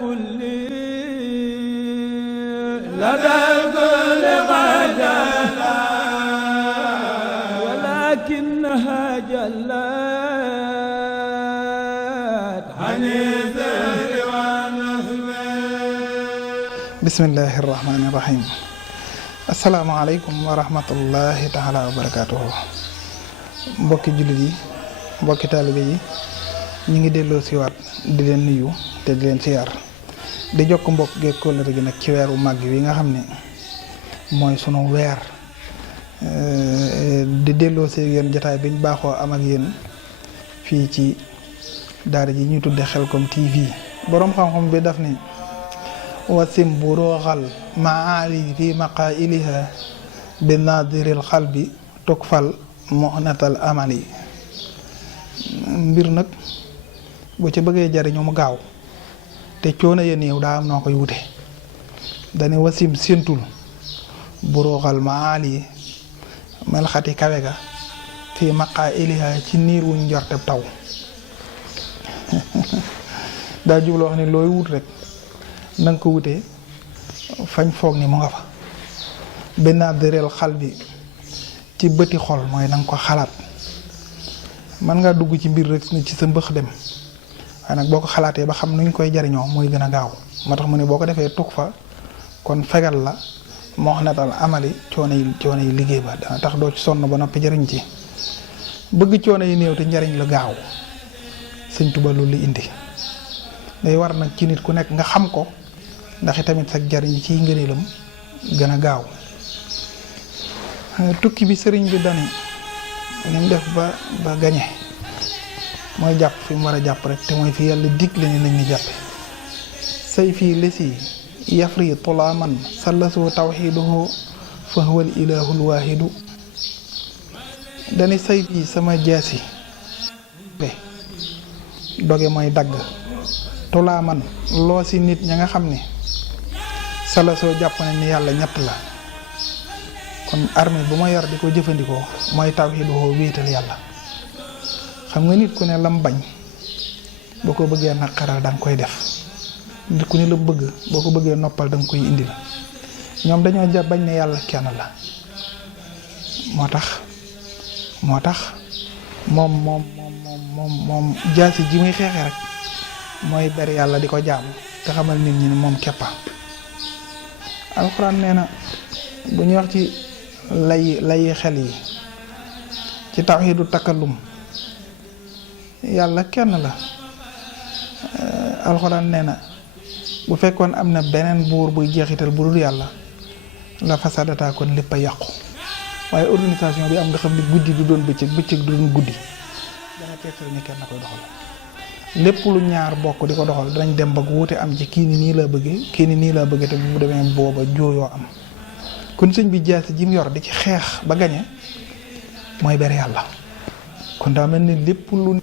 كل لدى الكل غجلا ولكنها جلت عن الذر والنسب. بسم الله الرحمن الرحيم. asalaamaaleykum wa rahmatullahi taala wa barakaatuhu. mbokki jullit yi mbokki taalibe yi ñu ngi delloo siwaat di leen nuyu te di leen siyaar di jokk mbokk geeg kóllëre gi nag ci weeru màgg wi nga xam ne mooy sunu weer di delloo si yéen jotaay biñ baaxoo am ak yéen fii ci daara ji ñuy tudde Xelcom TV. boroom xam-xam bi daf ni wasim bu rooxal maali fi maqailiha bi nadiril xalbi tukfal muhnatal amali. mbir nag bu ci bëggee jariñu mu gaaw te coono ya néew daa am noo koy wute. dani wasim séntul bu rooxal maali melxati kawe ga fi maqailiha ci niir wuñ njorte taw daa jubloo wax ni looy wut rek nanga ko wutee fañ foog ni mu nga fa. benn dëreel xal bi ci bëti xol mooy nanga ko xalaat. mën ngaa dugg ci mbir rek ni ci sa mbëx dem waaye nag boo ko xalaatee ba xam nuñ koy jariñoo mooy gën a gaaw. moo tax mu ne boo ko defee tug fa kon fegal la moo xam ne daal amali coono yi liggéey ba dana tax doo ci sonn ba noppi jariñ ci. bëgg coono yi néew te njariñ la gaaw Sëñ Tuubaa loolu li indi. day war nag ci nit ku nekk nga xam ko ndax itamit sag jariñ ciy ngëneelam gën a gaaw. tukki bi sëriñ bi dani ni mu def ba gañe mooy jàpp fi mu war a jàpp rek te mooy fi yàlla dig la ni nañ ni jàppe. say fii lesi yafri tulaaman sallasu tawxiduhu fa huwa al ilahul waahidu. dani say fii sama jaasi doge mooy dagg tulaa man loo si nit ña nga xam ne sala soo jàpp ne ni yàlla ñett la. kon armée bu ma yor di ko jëfandikoo mooy tawhidu wéetal yàlla. xam nga nit ku ne lam bañ boo ko bëggee naqaral da nga koy def. nit ku ne la bëgg boo ko bëggee noppal da nga koy indil. ñoom dañoo jàpp bañ ne yàlla kenn la. moo tax moom jaasi ji muy xeexee rek mooy ber yàlla di ko jaamu te xamal nit ñi ne moom keppa. alxuraan nee na bu ñuy wax ci layi xel yi ci tawhidu takallum yàlla kenn la. alxuraan nee na bu fekkoon am na beneen buur buy jeexital bu dul yàlla la fasadata kon lépp a yàqu. waaye organisation bi am nga xam ne guddi du doon bëccëg du doon guddi dana teetal ni kenn na koy doxal. lépp lu ñaar bokk di ko doxal danañ dem ba wuute am ci kii ni nii laa bëggee kii ni nii laa bëggee te bu demee booba jooyoo am. kon sëñ bi jaasi ji mu yor di ci xeex ba gañe mooy ber yàlla. kon daa mel ni lépp lu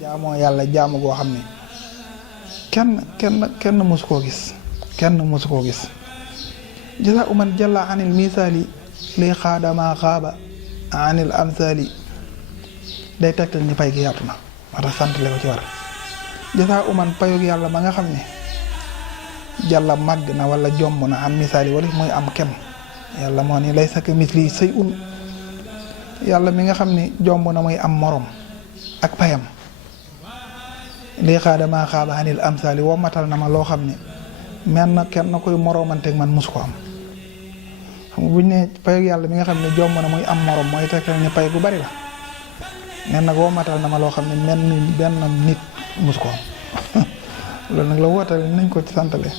jaamoo yàlla jaamu goo xam ne kenn mosu koo gis. jazaa'u man jalla anil misaali li xaadama xaaba anil amsaali. day tegtal ni pay gi yaatu na moo tax sant le ko ci war. jazaa'u man payog yàlla ba nga xam ne jàlla màgg na wala jomb na am misaali wala mooy am kem. yàlla moo ni laysa ka misli shay'un. yàlla mi nga xam ne jomb na mooy am morom ak payam. lii xaadama xaaba anil amsaali woo matal na ma loo xam ne men na kenn na koy moroomanteeg man mosu ko am. xam nga buñ ne payog yàlla mi nga xam ne jomb na muy am morom mooy tegtal ne pay gu bari la. nen nag woo matal na ma loo xam ne men ni benn nit mosu ko am loolu nag la wootale nañ ko ci santale.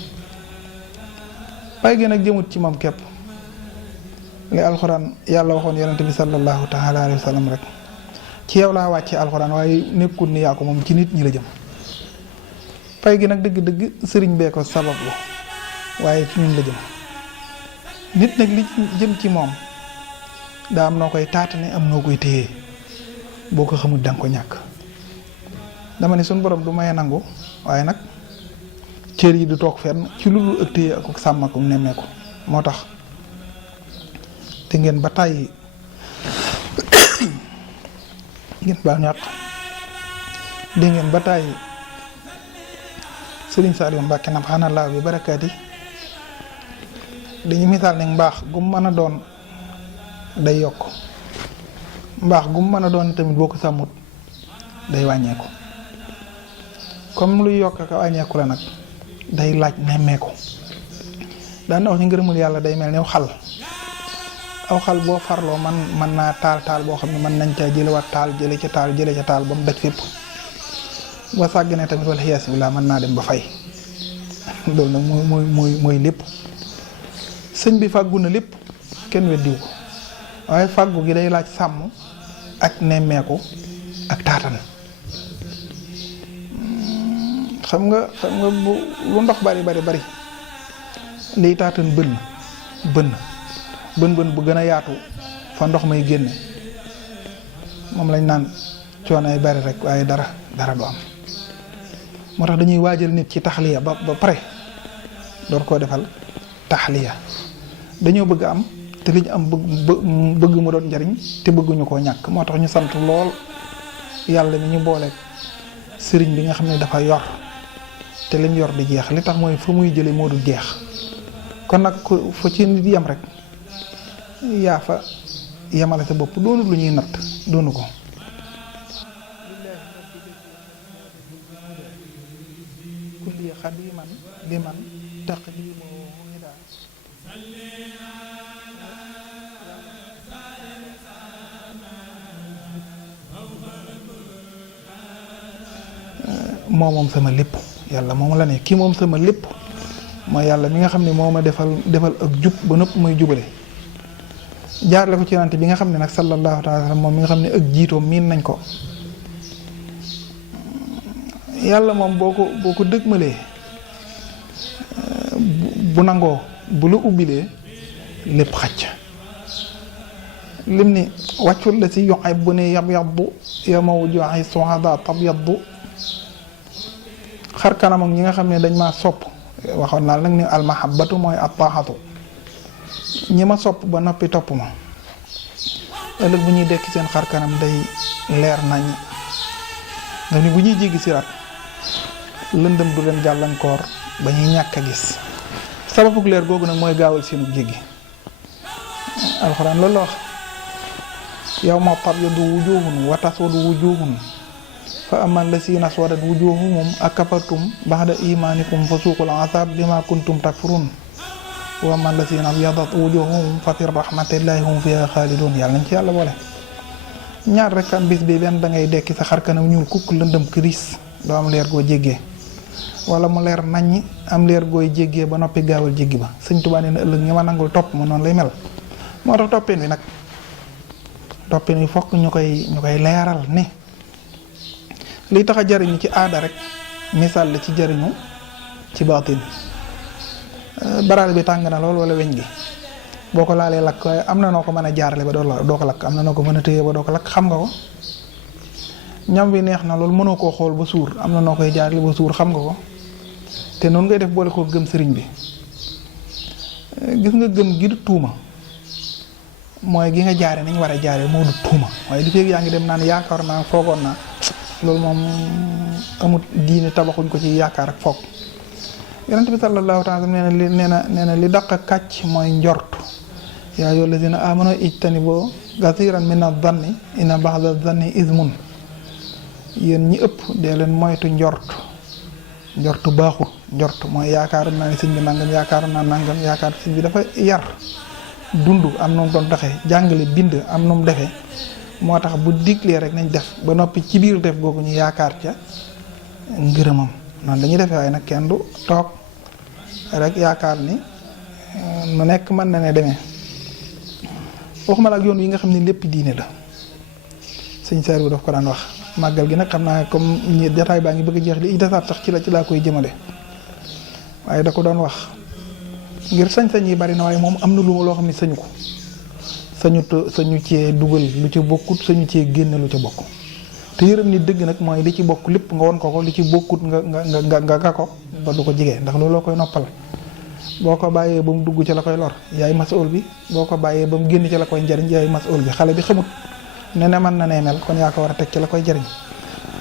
pay gi nag jëmut ci moom képp. li alxuraan yàlla waxoon yonente bi sallallahu taala alayhi wa sallam rek ci yow laa wàcce alxuraan waaye nekkul ni yaa ko moom ci nit ñi la jëm. pay gi nag dëgg-dëgg sëriñ bee ko sabablu waaye ci ñun la jëm. nit nag li jëm ci moom daa am noo koy taatane am noo koy téye boo ko xamul danga ko ñàkk. dama ne suñu borom du maye nangu waaye nag cër yi du toog fenn ci lu dul ëtt yi ak sàmm ak nemmeeku. moo tax te ngeen ba tàyyi ngeen baal ñàq di ngeen ba tàyyi Sëriñ Saliou Mbàkke nam xanaa laaw bi barakaati dañu misaal ne mbaax gum mën a doon day yokk mbaax gum mën a doon tamit boo ko sàmmut day wàññeeku comme luy yokk ak wàññeeku la nag day laaj nemmeeku. daan na wax ñu ngërëmul yàlla day mel ni aw xal boo farloo man naa taal boo xam ne mën nañ caa jëlewaat taal jële ca taal ba mu daj fépp boo sàgganee tamit wala xiyaas bi laa mën naa dem ba fay loolu nag mooy lépp sëñ bi fàggu na lépp kenn weddiwu ko waaye fàggu gi day laaj sàmm ak nemmeeku ak taatan xam nga bu lu ndox bari liy taatan bën bu gën a yaatu fa ndox may génne moom lañ naan coono ay bari rek waaye dara du am moo tax dañuy waajal nit ci taxliya ba pare door koo defal taxliya dañoo bëgg am te li ñu am bëgg mu doon njariñ te bëgguñu koo ñàkk moo tax ñu sant lool yàlla mi ñu booleeg sëriñ bi nga xam ne dafa yor te lim yor di jeex li tax mooy fa muy jële moo du jeex kon nag fa ci nit yem rek yaa fa yemale sa bopp doonu lu ñuy natt doonu ko kulli xadiman liman taqdimu nida moom sama lépp yàlla moom la ne kii moom sama lépp mooy yàlla mi nga xam ne moo ma defal ak jub ba nëpp mooy jubale jaarle ko ci yonante bi nga xam ne nag sallallahu taala sallam moom mi nga xam ne ak jiitoom miin nañ ko yàlla moom boo ko dëgmalee bu nangoo bu la ubbilee lépp xacc lim ni wàccul la si yoxay bu ne yab-yabbu yamawu joxay suhada tabyaddu xar kanam ak ñi nga xam ne dañ maa sopp waxoon naa nag ni almahabbatu mooy attaaxatu ñi ma sopp ba noppi topp ma ëllëg bu ñuy dekki seen xar kanam day leer nañ nga ni bu ñuy jéggi siraat lëndëm du leen gàllankoor ba ñuy ñàkk a gis sababuk leer googu nag mooy gaawal seenu jéggi alxuraan loolu la wax yawma tabyaddu wujuhun wa taswadu wujuhun fa amma llazina aswadat wujuhuhum akafartum ba'da imanikum fa suuqul azab bima kuntum takfurun wa amma llazina abyadat wujuhuhum fa fi rahmatillahi hum fiha khalidun yàlla nañ ci yàlla boole ñaar rek am bis bi benn da ngay dekki sa xar kanam ñuul kukk lëndëm këris doo am leer goo jéggee wala mu leer naññi am leer gooy jéggee ba noppi gaawal jéggi ba Sëñ Tuubaa nee na ëllëg ñi ma nangul topp ma noonu lay mel moo tax toppeen wi fokk ñu koy leeral ni liy tax a jariñu ci aada rek misaal la ci jariñu ci baatin baraal bi tàng na lool wala weñ gi boo ko laalee lakk waaye am na noo ko mën a jaarale ba doo ko lakk am na noo ko mën a téye ba doo ko lakk xam nga ko ñam bi neex na loolu mënoo koo xool ba suur am na noo koy jaarale ba suur xam nga ko te noonu ngay def boole koo gëm sëriñ bi gis nga gëm gi du tuuma mooy gi nga jaare nañ war a jaare moo du tuuma waaye li feeg yaa ngi dem naan yaakaar naa foogoon naa loolu moom amut diine tabaxuñ ko ci yaakaar ak foog yonent bi sallallahu taala nee na li daq kàcc mooy njort yaa ayyuha allazina amanu ijtanibu kasiran min az-zanni inna ba'da az-zanni ismun yéen ñi ëpp dee leen moytu njort baaxut njort mooy yaakaar naa ne sëñ bi nangam yaakaar naa nangam yaakaar sëñ bi dafa yar dund am na mu doon doxee jàngale bind am na mu defee moo tax bu diglee rek nañ def ba noppi ci biir def googu ñu yaakaar ca ngërëmam noonu dañuy defee waaye nag kenn du toog rek yaakaar ni nu nekk mën na ne demee waxuma la ak yoon yi nga xam ne lépp diine la sëñ Saar bu daf ko daan wax màggal gi nag xam naa comme ñi jataay baa ngi bëgg a jeex li desaat sax ci laa koy jëmale waaye da ko doon wax ngir sañ-sañ yi bari na waaye moom am na lu loo xam ne sañu ko sañu cee dugal lu ca bokkut sañu cee génne lu ca bokk te yërëm nit dëgg nag mooy li ci bokk lépp nga won ko li ci bokkut nga ga ko ba du ko jigee ndax looloo koy noppal. boo ko bàyyee ba mu dugg ci la koy lor yaay masul bi, boo ko bàyyee ba mu génn ci la koy njariñ yaay masul bi. xale bi xamut ne mën na nee mel kon yaa ko war a teg ci la koy jariñ.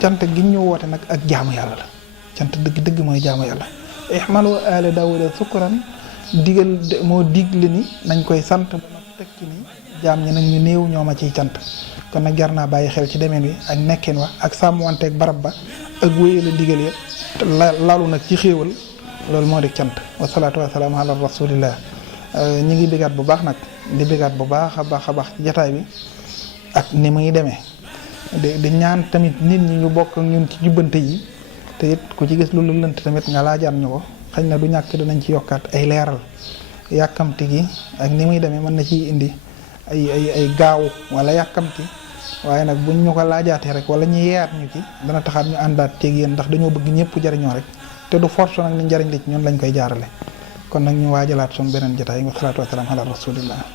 cant gi ñu woote nag ak jaamu yàlla la, cant dëgg mooy jaamu yàlla. ihmalu ala daawuda sukran digal moo digle ni nañ koy sant ba teg ci ni jaam ñi nag ñu néew ñoo ma ciy cant. kon nag jar naa bàyyi xel ci demeen wi ak nekkin wa ak sàmmanteeg barab ba ak wéyale ndigal ya lalu nag ci xéewal loolu moo di cant. wasalaatu wasalaam ala rasulillah. ñi ngi bégaat bu baax nag di bégaat bu baax a baax ci jataay bi ak ni muy demee di ñaan tamit nit ñi ñu bokk ak ñun ci jubbante yi te it ku ci gis lu lënt tamit nga laajaan ñu ko xëy na du ñàkk dinañ ci yokkaat ay leeral. yàkkamti gi ak ni muy demee mën na ciy indi ay gaaw wala yàkkamti waaye nag buñ ñu ko laajaatee rek wala ñu yeeyaat ñu ci dana taxaat ñu àndaat ceeg yéen ndax dañoo bëgg ñëpp jariñoo rek te du force nag ni njariñ li ci ñun lañ koy jaarale. kon nag ñu waajalaat suñu beneen jotaay wa salaatu wa salaam ala rasulillah.